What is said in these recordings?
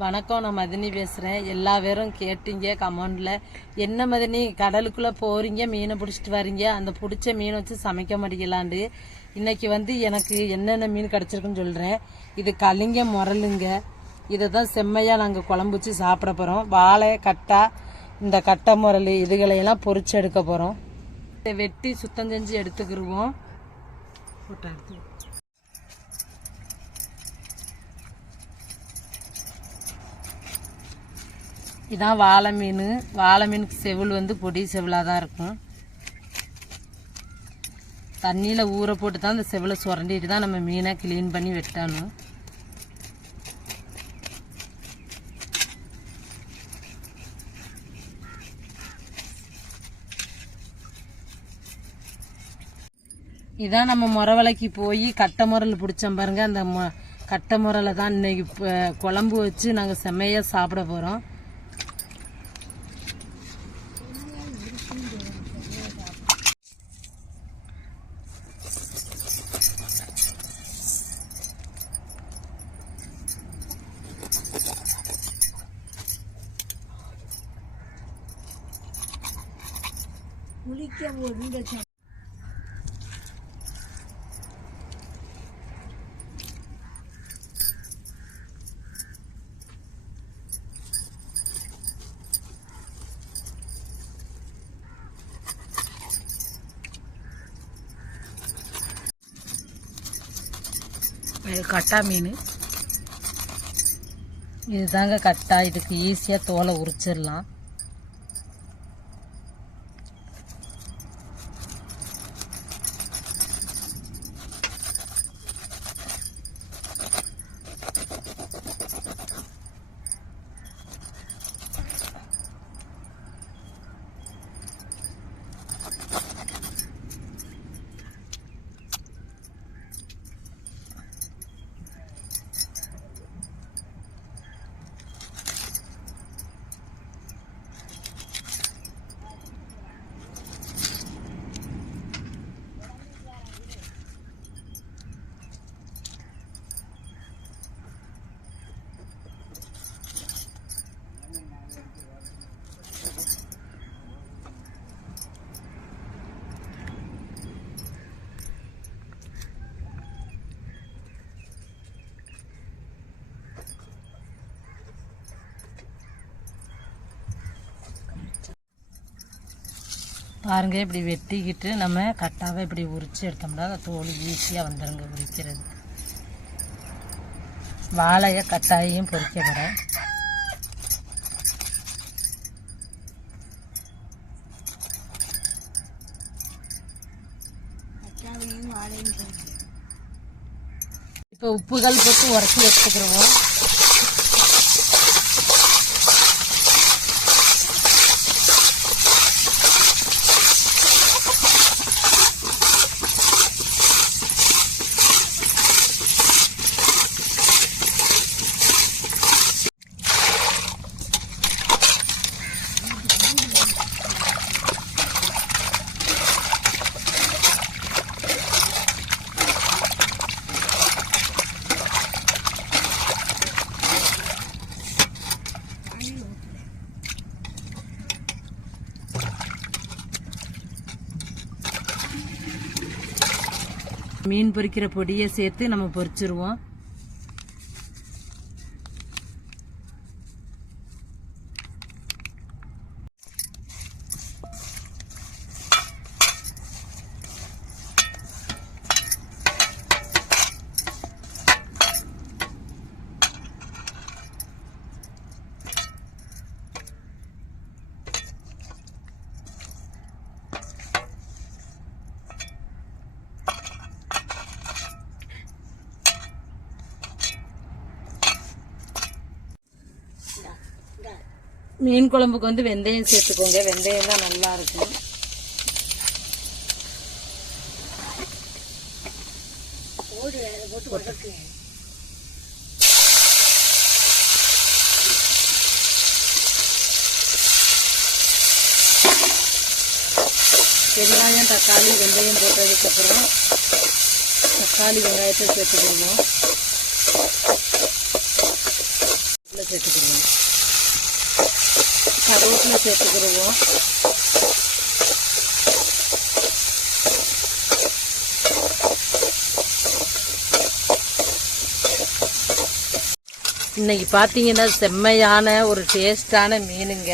வணக்கம் நான் மதினி பேசுகிறேன் எல்லா பேரும் கேட்டீங்க கமெண்டில். என்ன மதினி கடலுக்குள்ளே போகிறீங்க மீனை பிடிச்சிட்டு வரீங்க? அந்த பிடிச்ச மீன் வச்சு சமைக்க மாட்டேங்கலாண்டு இன்றைக்கி வந்து எனக்கு என்னென்ன மீன் கிடச்சிருக்குன்னு சொல்கிறேன் இது கலிங்க முரலுங்க. இதை தான் செம்மையாக நாங்கள் குழம்பு வச்சு சாப்பிட போகிறோம் வாழை கட்டா இந்த கட்டை முரல் இதுகளையெல்லாம் பொறிச்சு எடுக்க போகிறோம் இதை வெட்டி சுத்தம் செஞ்சு எடுத்துக்கிடுவோம் போட்டா எடுத்து இதான் வாழை மீன். வாழை மீனுக்கு செவில் வந்து பொடி செவிலாக தான் இருக்கும். தண்ணியில் ஊற போட்டு தான் இந்த செவிலை சுரண்டிட்டு தான் நம்ம மீனை க்ளீன் பண்ணி வெட்டணும். இதான் நம்ம முறவலைக்கு போய் கட்டை முரல் பிடிச்சோம் பாருங்கள் அந்த மொ கட்டை முரலை தான் இன்றைக்கி குழம்பு வச்சு நாங்கள் செம்மையாக சாப்பிட போகிறோம் குளிக்க ஒழுங்க கட்டா மீன். இதுதாங்க கட்டா. இதுக்கு ஈஸியாக தோலை உரிச்சிடலாம். பாருங்க இப்படி வெட்டிக்கிட்டு நம்ம கட்டாவை இப்படி உரிச்சு எடுத்தோம்னா தோல் ஈஸியாக வந்துருங்க உரிக்கிறது. வாழையை கட்டாயையும் பொரிக்க போகிறேன் இப்போ உப்புகள் போட்டு உரச்சி எடுத்துக்கிறோம் மீன் பொரிக்கிற பொடியை சேர்த்து நம்ம பொறிச்சிருவோம். மீன் குழம்புக்கு வந்து வெந்தயம் சேர்த்துக்கோங்க. வெந்தயம் தான் நல்லா இருக்கும். வெங்காயம் தக்காளி வெந்தயம் போட்டதுக்கப்புறம் தக்காளி வெங்காயத்தை சேர்த்துக்கணும் இதில் சேர்த்துக்கிடுவோம். கருவேப்பிலை சேர்த்துக்கிடுவோம். இன்னைக்கு பார்த்தீங்கன்னா செம்மையான ஒரு டேஸ்டான மீனுங்க.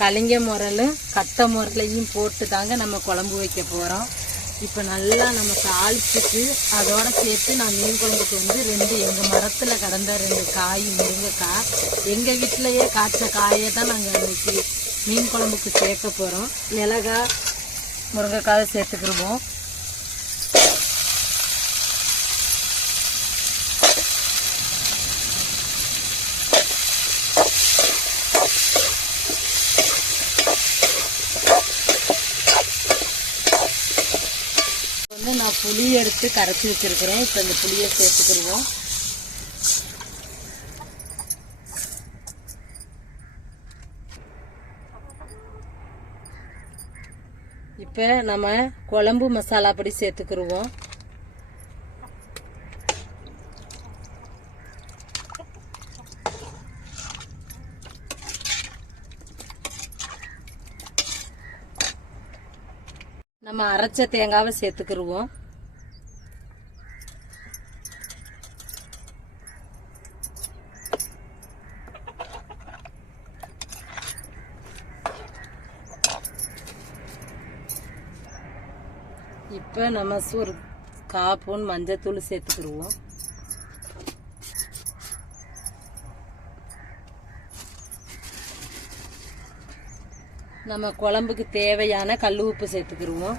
கலிங்க முரலும் கட்டை முரலையும் போட்டு தாங்க நம்ம குழம்பு வைக்க போகிறோம் இப்போ நல்லா நம்ம தாளிச்சுட்டு அதோட சேர்த்து நான் மீன் குழம்புக்கு வந்து ரெண்டு எங்கள் மரத்தில் கடந்த ரெண்டு காய் முருங்கைக்காய் எங்கள் வீட்டிலையே காய்ச்ச காயை தான் நாங்கள் இன்னைக்கு மீன் குழம்புக்கு சேர்க்க போகிறோம் மிளகாய் முருங்கைக்காய் சேர்த்துக்கிடுவோம் வந்து நான் புளி எடுத்து கரைச்சி வச்சிருக்கிறோம். இப்போ இந்த புளியை சேர்த்துக்கிடுவோம். இப்போ நம்ம குழம்பு மசாலா பொடி சேர்த்துக்கிடுவோம். நம்ம அரைச்ச தேங்காவை சேர்த்துக்கிடுவோம் இப்போ நம்ம ஒரு காப்பூன் மஞ்சத்தூள் சேர்த்துக்கிடுவோம். நம்ம குழம்புக்கு தேவையான கல் உப்பு சேர்த்துக்கிடுவோம்.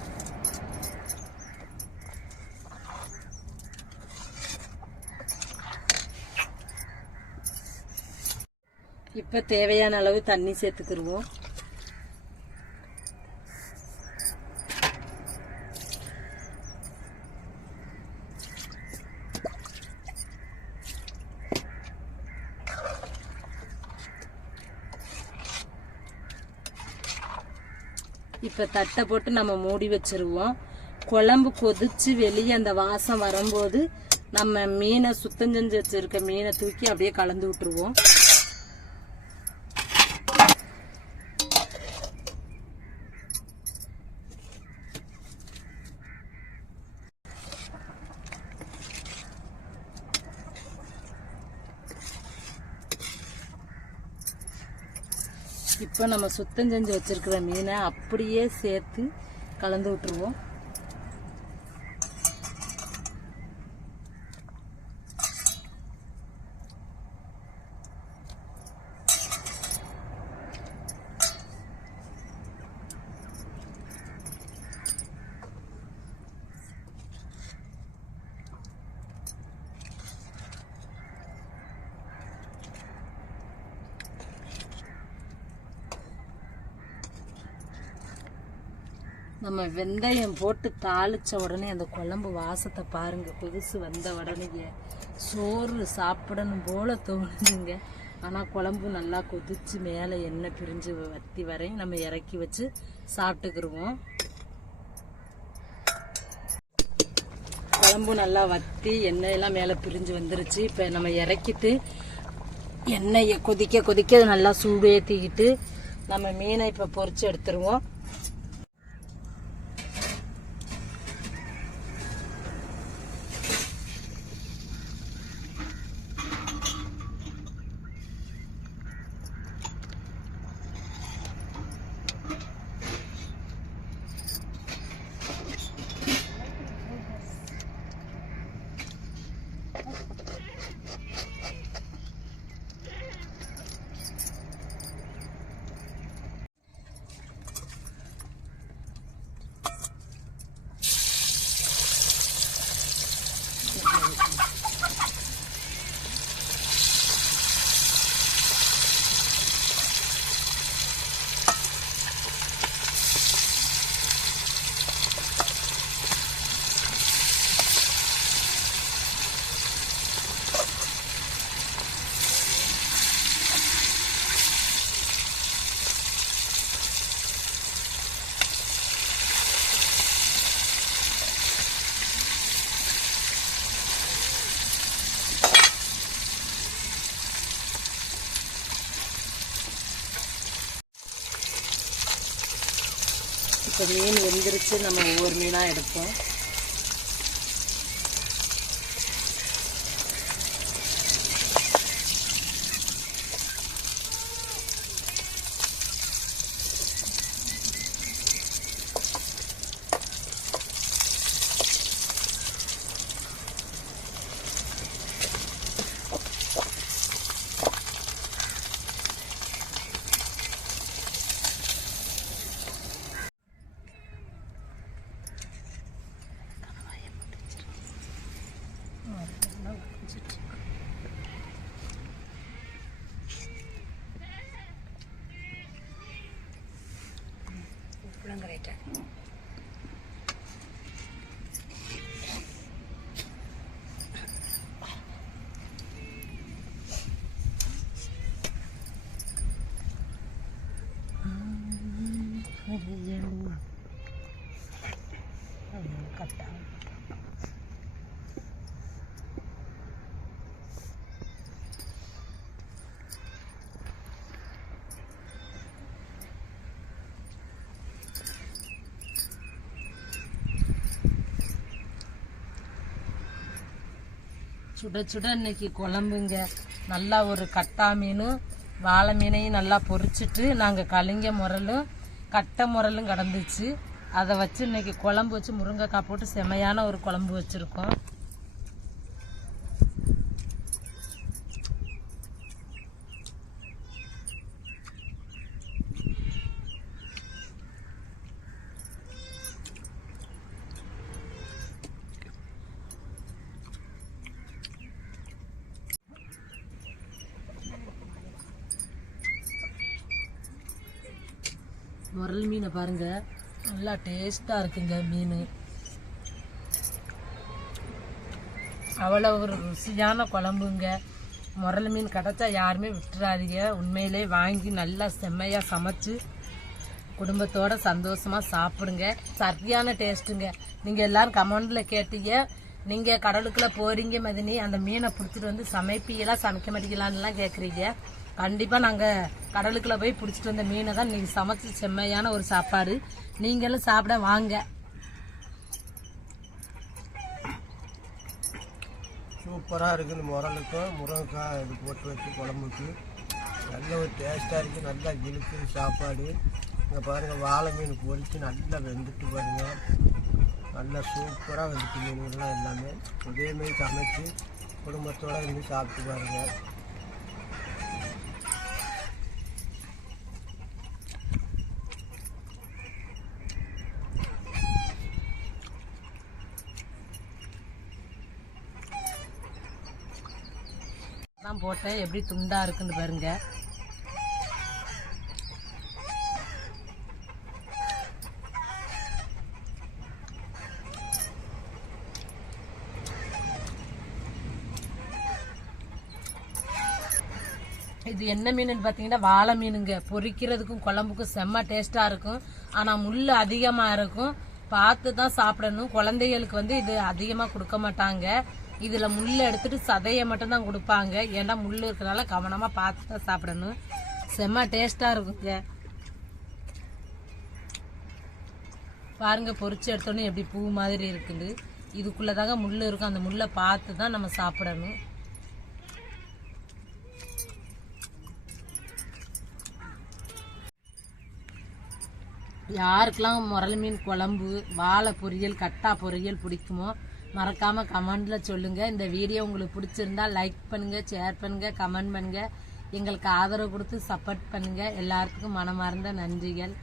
இப்போ தேவையான அளவு தண்ணி சேர்த்துக்கிடுவோம். இப்போ தட்டை போட்டு நம்ம மூடி வச்சிருவோம். குழம்பு கொதிச்சு வெளியே அந்த வாசம் வரும்போது நம்ம மீனை சுத்தம் செஞ்சு வச்சிருக்க மீனை தூக்கி அப்படியே கலந்து விட்டுருவோம். இப்போ நம்ம சுத்தம் செஞ்சு வச்சிருக்கிற மீனை அப்படியே சேர்த்து கலந்து விட்டுருவோம். நம்ம வெந்தயம் போட்டு தாளிச்ச உடனே அந்த குழம்பு வாசத்தை பாருங்க. புதுசு வந்த உடனே சோறு சாப்பிடணும் போல தோணுதுங்க. ஆனால் குழம்பு நல்லா கொதிச்சு மேலே எண்ணெய் பிரிஞ்சு வத்தி வரையும் நம்ம இறக்கி வச்சு சாப்பிட்டுக்கிருவோம். குழம்பு நல்லா வத்தி எண்ணெயெல்லாம் மேலே பிரிஞ்சு வந்துருச்சு. இப்போ நம்ம இறக்கிட்டு எண்ணெயை கொதிக்க கொதிக்க நல்லா சூடு ஏற்றிக்கிட்டு நம்ம மீனை இப்போ பொறிச்சு எடுத்துருவோம். இப்போ மீன் வெந்துருச்சு நம்ம ஒவ்வொரு மீனாக எடுப்போம். എപ്പോഴും ഗ്രേറ്റാണ് சுட சுட இன்னைக்கு குழம்புங்க. நல்லா ஒரு கட்டா மீனும் வாழை மீனையும் நல்லா பொறிச்சிட்டு நாங்கள் கலிங்க முரலும் கட்டை முரலும் கடந்துச்சு. அதை வச்சு இன்னைக்கு குழம்பு வச்சு முருங்கைக்காய் போட்டு செமையான ஒரு குழம்பு வச்சுருக்கோம். முரல் மீனை பாருங்க. நல்லா டேஸ்ட்டாக இருக்குங்க மீன். அவ்வளோ ஒரு ருசியான குழம்புங்க. முரல் மீன் கிடச்சா யாருமே விட்டுறாதீங்க. உண்மையிலே வாங்கி நல்லா செம்மையாக சமைச்சு குடும்பத்தோட சந்தோஷமாக சாப்பிடுங்க. சரியான டேஸ்ட்டுங்க நீங்கள் எல்லோரும் கமெண்டில் கேட்டீங்க. நீங்கள் கடலுக்குள்ளே போகிறீங்க மதினி. அந்த மீனை பிடிச்சிட்டு வந்து சமைப்பீங்களா சமைக்க மாட்டீங்களான்லாம் கேட்குறீங்க கண்டிப்பாக நாங்கள் கடலுக்குள்ளே போய் பிடிச்சிட்டு வந்த மீனை தான் நீங்கள் சமைச்சு செம்மையான ஒரு சாப்பாடு. நீங்களும் சாப்பிட வாங்க. சூப்பராக இருக்குது முரலுக்கும். முருங்கைக்காய் இது போட்டு வச்சு குழம்புக்கு. நல்ல ஒரு டேஸ்ட்டாக இருக்குது நல்லா இழுக்குது சாப்பாடு. இங்கே பாருங்கள் வாழை மீன் பொறிச்சு நல்லா வெந்துட்டு பாருங்கள் நல்லா சூப்பராக வெந்துட்டு மீன்கள்லாம் எல்லாமே. இதேமாரி சமைச்சு குடும்பத்தோடு இருந்து சாப்பிட்டு பாருங்கள் தான் போட்டேன். எப்படி துண்டா இருக்குன்னு பாருங்க. இது என்ன மீனுன்னு பார்த்தீங்கன்னா வாழை மீனுங்க. பொரிக்கிறதுக்கும் குழம்புக்கும் செம்ம டேஸ்ட்டாக இருக்கும். ஆனால் முள் அதிகமாக இருக்கும். பார்த்து தான் சாப்பிடணும். குழந்தைகளுக்கு வந்து இது அதிகமாக கொடுக்க மாட்டாங்க. இதில் முள் எடுத்துட்டு சதையை மட்டும்தான் கொடுப்பாங்க. ஏன்னா முள் இருக்கிறனால கவனமாக பார்த்து தான் சாப்பிடணும். செம்ம டேஸ்ட்டாக இருக்குங்க. பாருங்க பொறிச்சு எடுத்தோன்னே எப்படி பூ மாதிரி இருக்குது. இதுக்குள்ளதாங்க முள் இருக்கும். அந்த முள்ளை பார்த்து தான் நம்ம சாப்பிடணும். யாருக்கெல்லாம் முரல் மீன் குழம்பு வாழை பொரியல் கட்டா பொரியல் பிடிக்குமோ மறக்காம கமெண்ட்ல சொல்லுங்க. இந்த வீடியோ உங்களுக்கு பிடிச்சிருந்தா லைக் பண்ணுங்க ஷேர் பண்ணுங்க கமெண்ட் பண்ணுங்க. எங்களுக்கு ஆதரவு கொடுத்து சப்போர்ட் பண்ணுங்க. எல்லாத்துக்கும் மனமார்ந்த நன்றிகள்.